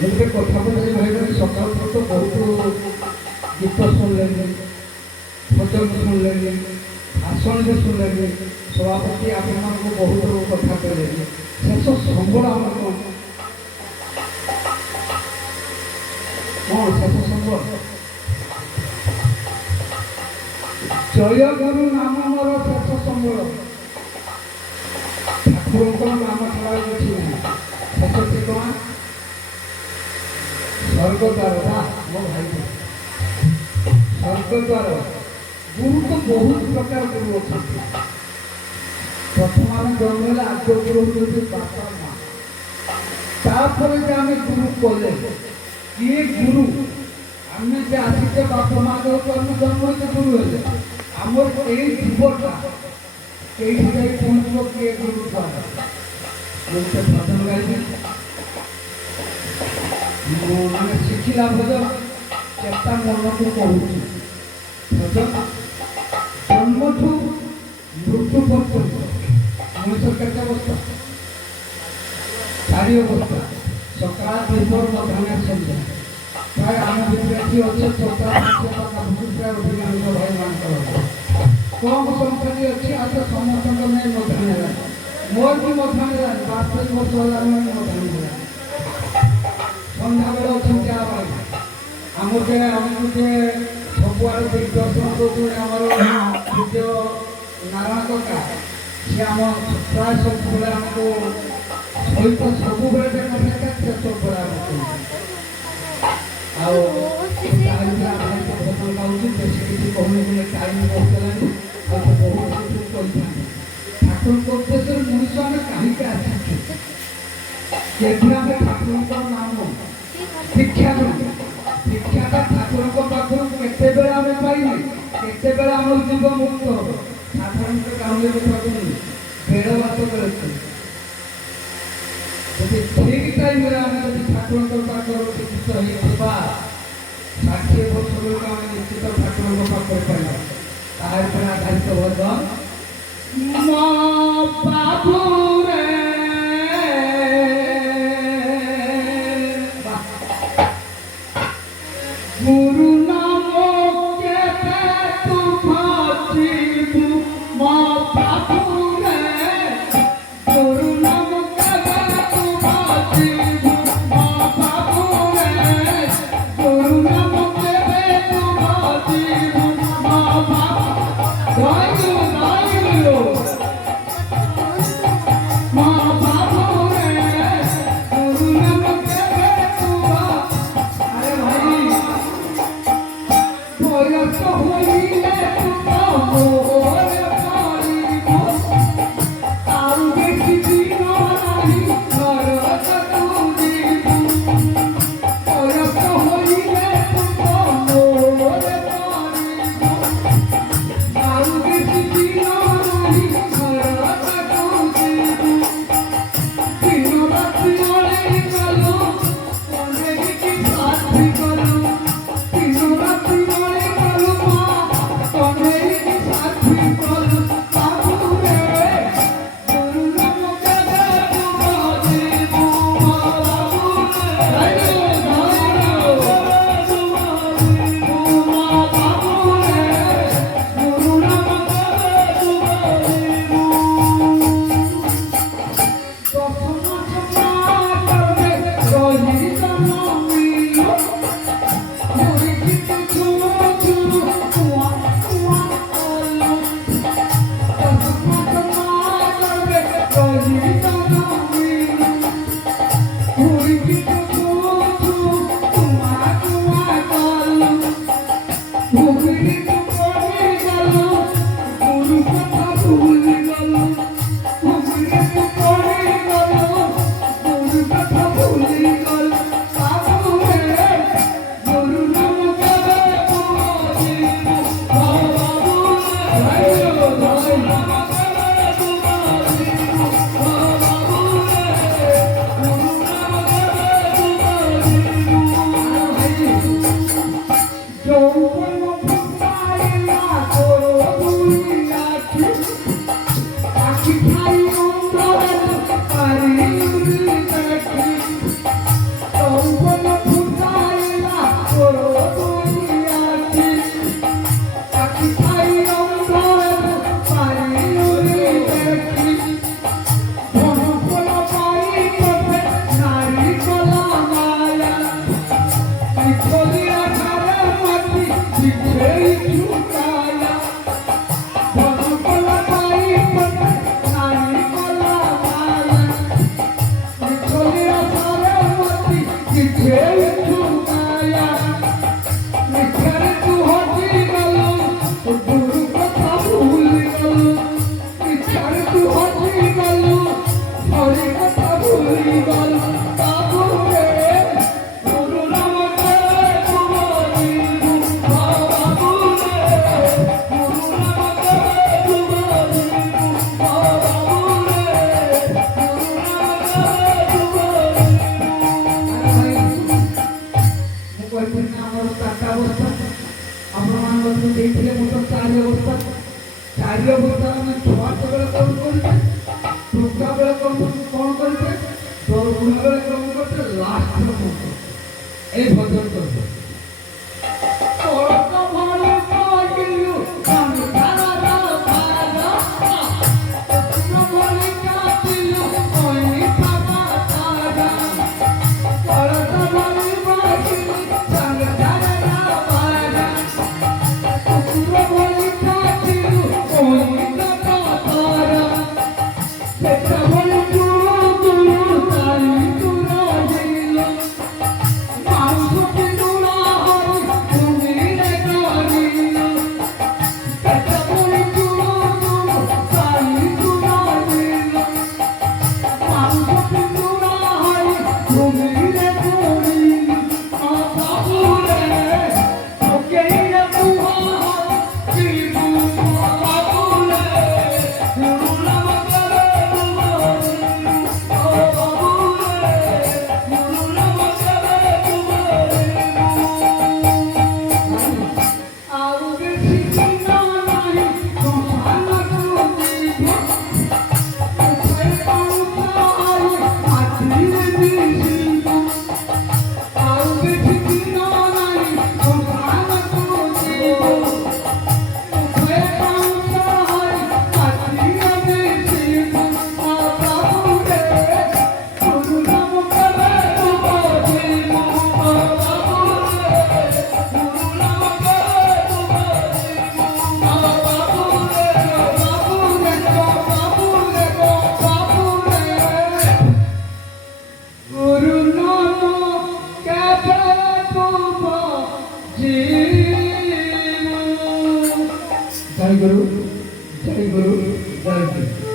मुझे कथा बोले भाई सकाल तो बहुत गीत सुनले भजन सुनले भाषण भी सुनले सभापति आपको बहुत कथा कहले शेष संबल आम कौन शेष संबल जय गुरु नाम मोर शेष संबल ठाकुर नाम छड़ा किसी ना शेष ठिकाना स्वर्गद्वार मो भाई स्वर्गद्वार गुरु तो बहुत प्रकार गुरु अच्छा प्रथम आम जन्म आग गुरु हूँ बापा माँ तापर आम गुरु कले किए गुरु आम जे आसिके बापा माँ जो आम जन्म से गुरु है आमर यही जीवटा कहीं जाए पहुँचब किए गुरु द्वारा मुझे भजन गाइबी मैंने शिखिला भजन चेता मन को कहूँ भजन जन्म ठू मृत्यु पर्यंत मनुष्य केते अवस्था चारि अवस्था सकाल दिपर मध्याह्न संध्या प्राय आम विद्यार्थी अच्छे छोटा प्राय अधिकांश भाई मान कम संख्या अच्छी आज समस्त नहीं मध्याह्न मोर भी मध्याह्न 22 वर्ष मध्याह्न सन्ध्या बेले अच्छा आम गोटे सबुआड़ दिग्दर्शन कर पूज्य नारायण कका सी आम प्राय सब आमको सहित सब कथा सब भजन गाँव बेस किसी कहूँ टाइम पहुँचलानी बहुत किसी ठाकुर को उद्देश्य मनुष्य आम कहीं आसी ठाकुर नाम शिक्षा शिक्षाटा ठाकुर पाखर केते आम पाइने केते आम जीव मुक्त साधारणतः गाँव कथा बेड़ बात बेले ठीक टाइम आम ठाकुर पाखर चिकित्सा होता 60 वर्ष बेलू आम निश्चित ठाकुर पाखे पाइबा तार आधारित भजन गुरु नाम के तू भाजीबू माँ बाबू रे गुरु नाम के तू भाजीबू माँ बाबू रे गुरु नाम के तू भाजीबू माँ बाबू गाइलो माँ बाबू रे गुरु नाम के तू अरे भाई সেই চুমায়া মিছারে তু হজি গেল গুরু কথা ভুলি গেল মিছারে তু হজি গেল হরি কথা ভুলি গেল বাবুরে গুরু নামে তোমারি বাবুরে গুরু নামে তোমারি বাবুরে আমার চারটা অবস্থা আপনার বলতে দেখলে মোট চারি অবস্থা আমি ছটা বেলা কম করবে দুটা বেলা কম করবে দশগুলো বেলা কম করতে লাস্ট এই ভজন করবে जय गुरु जय गुरु जय गुरु।